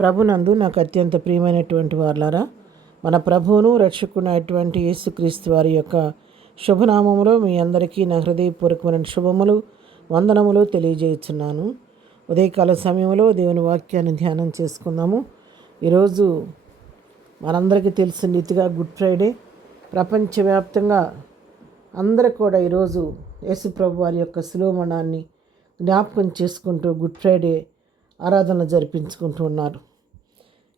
ప్రభునందు నాకు అత్యంత ప్రియమైనటువంటి వారులారా, మన ప్రభువును రక్షకునైనటువంటి యేసుక్రీస్తు వారి యొక్క శుభనామములో మీ అందరికీ నా హృదయపూర్వకమైన శుభములు, వందనములు తెలియజేస్తున్నాను. ఉదయకాల సమయంలో దేవుని వాక్యాన్ని ధ్యానం చేసుకుందాము. ఈరోజు మనందరికీ తెలిసిన రీతిగా గుడ్ ఫ్రైడే. ప్రపంచవ్యాప్తంగా అందరూ కూడా ఈరోజు యేసు ప్రభు వారి యొక్క శిలువ మరణాన్ని జ్ఞాపకం చేసుకుంటూ గుడ్ ఫ్రైడే ఆరాధన జరిపించుకుంటూ ఉన్నారు.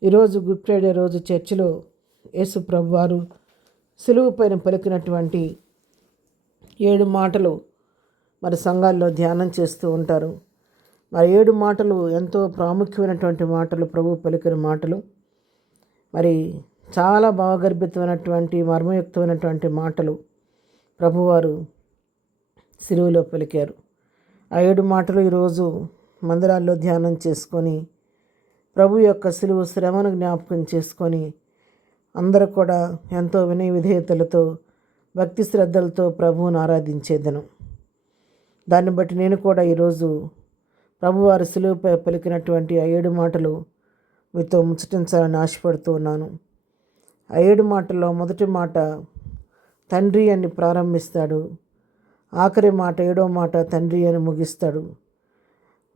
ఈరోజు గుడ్ ఫ్రైడే రోజు చర్చిలో యేసు ప్రభు వారు శిలువ పైన పలికినటువంటి 7 మాటలు మరి సంఘాల్లో ధ్యానం చేస్తూ ఉంటారు. మరి 7 మాటలు ఎంతో ప్రాముఖ్యమైనటువంటి మాటలు, ప్రభు పలికిన మాటలు. మరి చాలా భావగర్భితమైనటువంటి మర్మయుక్తమైనటువంటి మాటలు ప్రభువారు శిలువలో పలికారు. ఆ 7 మాటలు ఈరోజు మందిరాల్లో ధ్యానం చేసుకొని ప్రభు యొక్క శిలువ శ్రమను జ్ఞాపకం చేసుకొని అందరూ కూడా ఎంతో వినయ విధేయతలతో భక్తి శ్రద్ధలతో ప్రభువును ఆరాధించేదను. దాన్ని బట్టి నేను కూడా ఈరోజు ప్రభువారు శిలువపై పలికినటువంటి ఆ 7 మాటలు మీతో ముచ్చటించాలని ఆశపడుతూ ఉన్నాను. ఆ 7 మాటల్లో మొదటి మాట తండ్రి అని ప్రారంభిస్తాడు. ఆఖరి మాట 7వ మాట తండ్రి అని ముగిస్తాడు.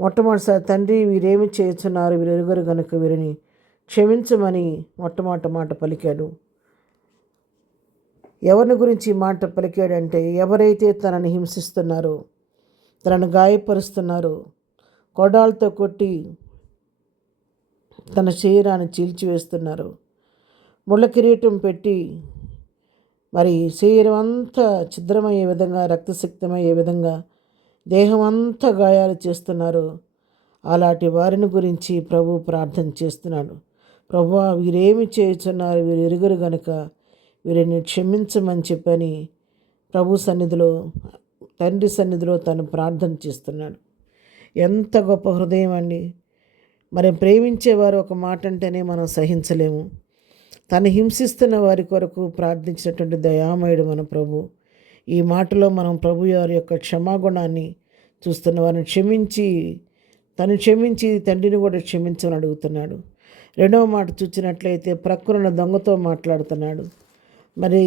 మొట్టమొదటిసారి తండ్రి వీరేమి చేస్తున్నారు, వీరెరుగరు గనుక వీరిని క్షమించమని మొట్టమొదటి మాట పలికాడు. ఎవరిని గురించి ఈ మాట పలికాడంటే, ఎవరైతే తనని హింసిస్తున్నారో, తనను గాయపరుస్తున్నారో, కొడాలతో కొట్టి తన శరీరాన్ని చీల్చివేస్తున్నారు, ముళ్ళ కిరీటం పెట్టి మరి శరీరం అంతా ఛిద్రమయ్యే విధంగా, రక్తసిక్తమయ్యే విధంగా దేహం అంతా గాయాలు చేస్తున్నారు, అలాంటి వారిని గురించి ప్రభు ప్రార్థన చేస్తున్నాడు. ప్రభువా వీరేమి చేస్తున్నారు, వీరు ఎరుగరు గనుక వీరిని క్షమించమని చెప్పని ప్రభు సన్నిధిలో, తండ్రి సన్నిధిలో తను ప్రార్థన చేస్తున్నాడు. ఎంత గొప్ప హృదయం అండి. మరి ప్రేమించేవారు ఒక మాట అంటేనే మనం సహించలేము. తను హింసిస్తున్న వారి కొరకు ప్రార్థించినటువంటి దయామయుడు మన ప్రభు. ఈ మాటలో మనం ప్రభు వారి యొక్క క్షమాగుణాన్ని చూస్తున్న వారిని తను క్షమించి తండ్రిని కూడా క్షమించమని అడుగుతున్నాడు. రెండవ మాట చూసినట్లయితే ప్రక్కన దొంగతో మాట్లాడుతున్నాడు. మరి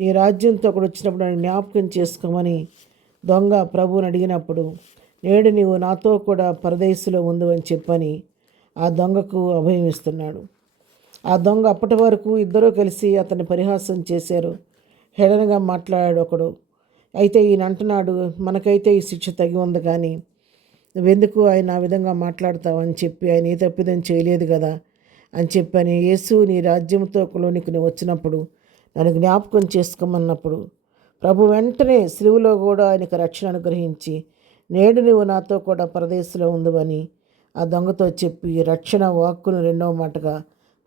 నీ రాజ్యంతో అక్కడ వచ్చినప్పుడు నన్ను జ్ఞాపకం చేసుకోమని దొంగ ప్రభువుని అడిగినప్పుడు, నేడు నీవు నాతో కూడా పరదేశంలో ఉండు అని చెప్పని ఆ దొంగకు అభయం ఇస్తున్నాడు. ఆ దొంగ అప్పటి వరకు ఇద్దరూ కలిసి అతన్ని పరిహాసం చేశారు, హేళనగా మాట్లాడాడు ఒకడు. అయితే ఈయన అంటున్నాడు, మనకైతే ఈ శిక్ష తగి ఉంది, కానీ నువ్వెందుకు ఆయన ఆ విధంగా మాట్లాడతావు అని చెప్పి, ఆయన ఏ తప్పిదం చేయలేదు కదా అని చెప్పని, యేసు నీ రాజ్యంతో లోనికి నువ్వు వచ్చినప్పుడు నన్ను జ్ఞాపకం చేసుకోమన్నప్పుడు ప్రభు వెంటనే శిలువలో కూడా ఆయనకు రక్షణ అనుగ్రహించి, నేడు నువ్వు నాతో కూడా పరదేశంలో ఉందని ఆ దొంగతో చెప్పి రక్షణ వాక్కును రెండవ మాటగా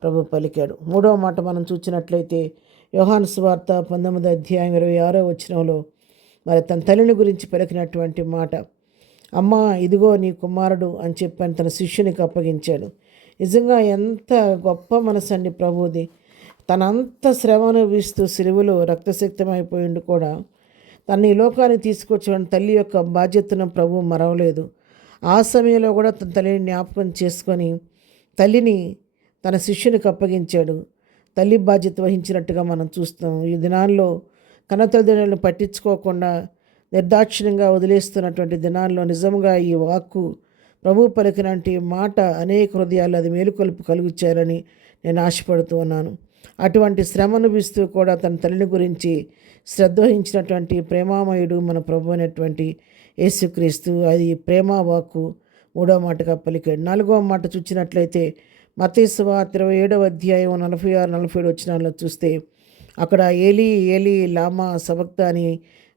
ప్రభు పలికాడు. మూడవ మాట మనం చూసినట్లయితే యోహాను సువార్త 19వ అధ్యాయం 26వ వచనంలో మరి తన తల్లిని గురించి పలికినటువంటి మాట, అమ్మ ఇదిగో నీ కుమారుడు అని చెప్పని తన శిష్యునికి అప్పగించాడు. నిజంగా ఎంత గొప్ప మనసు అండి ప్రభువుది. తనంత శ్రమ అనుభవిస్తూ సిలువలో రక్తసిక్తమైపోయిండు కూడా తన ఈ లోకానికి తీసుకొచ్చిన తల్లి యొక్క బాధ్యతను ప్రభువు మరవలేదు. ఆ సమయంలో కూడా తన తల్లిని జ్ఞాపకం చేసుకొని తల్లిని తన శిష్యునికి అప్పగించాడు. తల్లి బాధ్యత వహించినట్టుగా మనం చూస్తాం. ఈ దినాల్లో కన్నతల్లిదండ్రులను పట్టించుకోకుండా నిర్దాక్షిణ్యంగా వదిలేస్తున్నటువంటి దినాల్లో నిజంగా ఈ వాక్కు ప్రభు పలికినటువంటి మాట అనేక హృదయాలు అది మేలుకొలుపు కలిగించారని నేను ఆశపడుతూ ఉన్నాను. అటువంటి శ్రమ అనుభవిస్తూ కూడా తన తల్లిని గురించి శ్రద్ధ వహించినటువంటి ప్రేమామయుడు మన ప్రభు అయినటువంటి యేసుక్రీస్తు. అది ప్రేమ వాక్కు మూడవ మాటగా పలికాడు. నాలుగవ మాట చూసినట్లయితే మత్తయి సువార్త 27వ అధ్యాయం 46-47 వచనాల్లో చూస్తే అక్కడ ఏలీ ఏలీ లామా సబక్తాని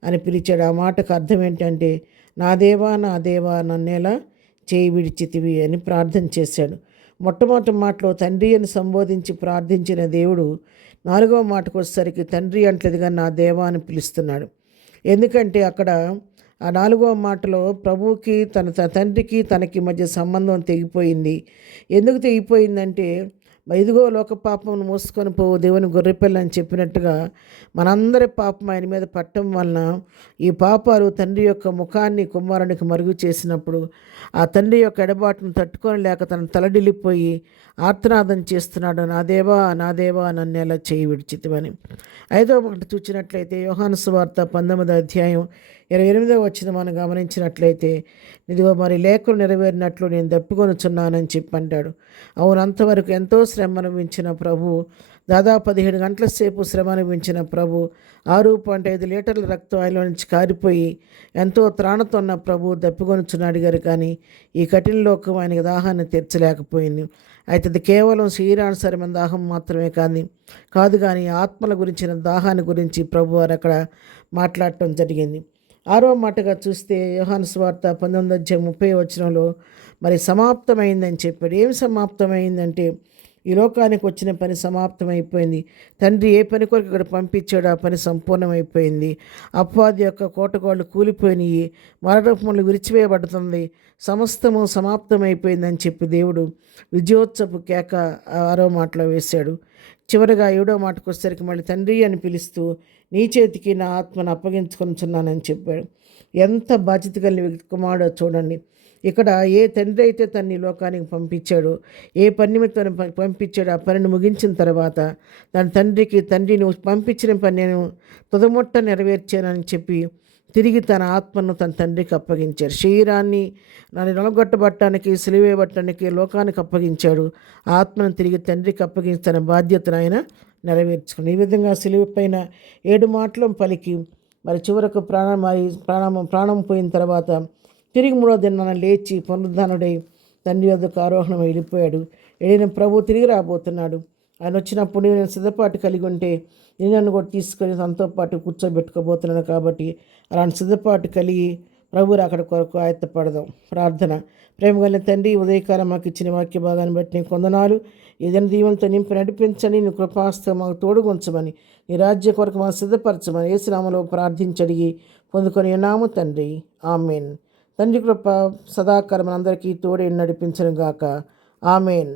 అని పిలిచాడు. ఆ మాటకు అర్థం ఏంటంటే, నా దేవా నా దేవా నన్నేలా చేయి విడిచితివి అని ప్రార్థన చేశాడు. మొట్టమొదటి మాటలో తండ్రి అని సంబోధించి ప్రార్థించిన దేవుడు 4వ మాటకు వచ్చేసరికి తండ్రి అంటలేదుగా నా దేవా అని పిలుస్తున్నాడు. ఎందుకంటే అక్కడ ఆ 4వ మాటలో ప్రభువుకి తన తండ్రికి తనకి మధ్య సంబంధం తెగిపోయింది. ఎందుకు తెగిపోయిందంటే, ఇదిగో లోక పాపమును మోసుకొని పోవు దేవుని గొర్రెపిల్ల అని చెప్పినట్టుగా మనందరి పాపం ఆయన మీద పట్టడం వలన ఈ పాపాలు తండ్రి యొక్క ముఖాన్ని కుమారునికి మరుగు చేసినప్పుడు ఆ తండ్రి యొక్క ఎడబాటును తట్టుకోలేక తన తలడిల్లిపోయి ఆర్తనాదం చేస్తున్నాడు, నా దేవా నన్ను ఎలా చేయి విడిచితివని. 5వ మాట చూసినట్లయితే యోహాను సువార్త 19వ అధ్యాయం 28వ వచనం మనం గమనించినట్లయితే, ఇదిగో మరి లేఖలు నెరవేరినట్లు నేను దప్పుకొనుచున్నానని చెప్పి అంటాడు. అవును, అంతవరకు ఎంతో శ్రమ అనుభవించిన ప్రభు, దాదాపు 17 గంటల సేపు శ్రమ అనుభవించిన ప్రభు, 6.5 లీటర్ల రక్తం ఆయనలో నుంచి కారిపోయి ఎంతో త్రాణతో ఉన్న ప్రభు దప్పుకొనుచున్నాడు గారు. కానీ ఈ కఠిన లోకం ఆయనకి దాహాన్ని తీర్చలేకపోయింది. అయితే అది కేవలం శరీరానుసరమైన దాహం మాత్రమే కాదు కానీ ఆత్మల గురించిన దాహాన్ని గురించి ప్రభు వారు అక్కడ మాట్లాడటం జరిగింది. 6వ మాటగా చూస్తే యోహాను సువార్త 19వ అధ్యాయం 30వ వచనంలో మరి సమాప్తమైందని చెప్పాడు. ఏం సమాప్తమైందంటే ఈ లోకానికి వచ్చిన పని సమాప్తమైపోయింది. తండ్రి ఏ పని కొరకు ఇక్కడ పంపించాడో ఆ పని సంపూర్ణమైపోయింది. అపవాది యొక్క కోటగోళ్ళు కూలిపోయినాయి, మరణములు విరిచివేయబడుతుంది, సమస్తము సమాప్తమైపోయిందని చెప్పి దేవుడు విజయోత్సవ కేక 6వ మాటలో వేశాడు. చివరిగా 7వ మాటకు వచ్చేసరికి మళ్ళీ తండ్రి అని పిలుస్తూ నీ చేతికి నా ఆత్మను అప్పగించుకొనుచున్నానని చెప్పాడు. ఎంత బాధ్యత కలిగిన కుమారుడో చూడండి. ఇక్కడ ఏ తండ్రి అయితే తన్ని లోకానికి పంపించాడో, ఏ పని నిమిత్తం పంపించాడో ఆ పనిని ముగించిన తర్వాత తన తండ్రి నువ్వు పంపించిన పని నేను తుదముట్ట నెరవేర్చానని చెప్పి తిరిగి తన ఆత్మను తన తండ్రికి అప్పగించాడు. శరీరాన్ని నలగొట్టబట్టడానికి, సిలువేయబట్టడానికి లోకానికి అప్పగించాడు. ఆత్మను తిరిగి తండ్రికి అప్పగించి తన బాధ్యతను ఆయన నెరవేర్చుకుని ఈ విధంగా సిలువ పైన 7 మాటలు పలికి మరి చివరకు ప్రాణం పోయిన తర్వాత తిరిగి 3వ దినాన లేచి పునరుద్ధానుడై తండ్రి వద్దకు ఆరోహణం వెళ్ళిపోయాడు. వెళ్ళిన ప్రభు తిరిగి రాబోతున్నాడు. ఆయన వచ్చినప్పుడు నేను సిద్ధపాటు కలిగి ఉంటే నేను నన్ను కూడా తీసుకొని తనతో పాటు కూర్చోబెట్టుకోబోతున్నాను. కాబట్టి అలాంటి సిద్ధపాటు కలిగి ప్రభు అక్కడ కొరకు ఆయత్తపడదాం. ప్రార్థన. ప్రేమ కలిగిన తండ్రి, ఉదయకాలం మాకు ఇచ్చిన వాక్య భాగాన్ని బట్టి నీకు వందనాలు. ఏదైనా దీవెనతో నింపి నడిపించని, నీ కృపాస్తం మాకు తోడుగుంచమని, నీ రాజ్య కొరకు మాకు సిద్ధపరచమని యేసు నామములో ప్రార్థించడిగి పొందుకొని ఉన్నాము తండ్రి. ఆమెన్. తండ్రి కృప సదాకాలం అందరికీ తోడే నడిపించను గాక. ఆమెన్.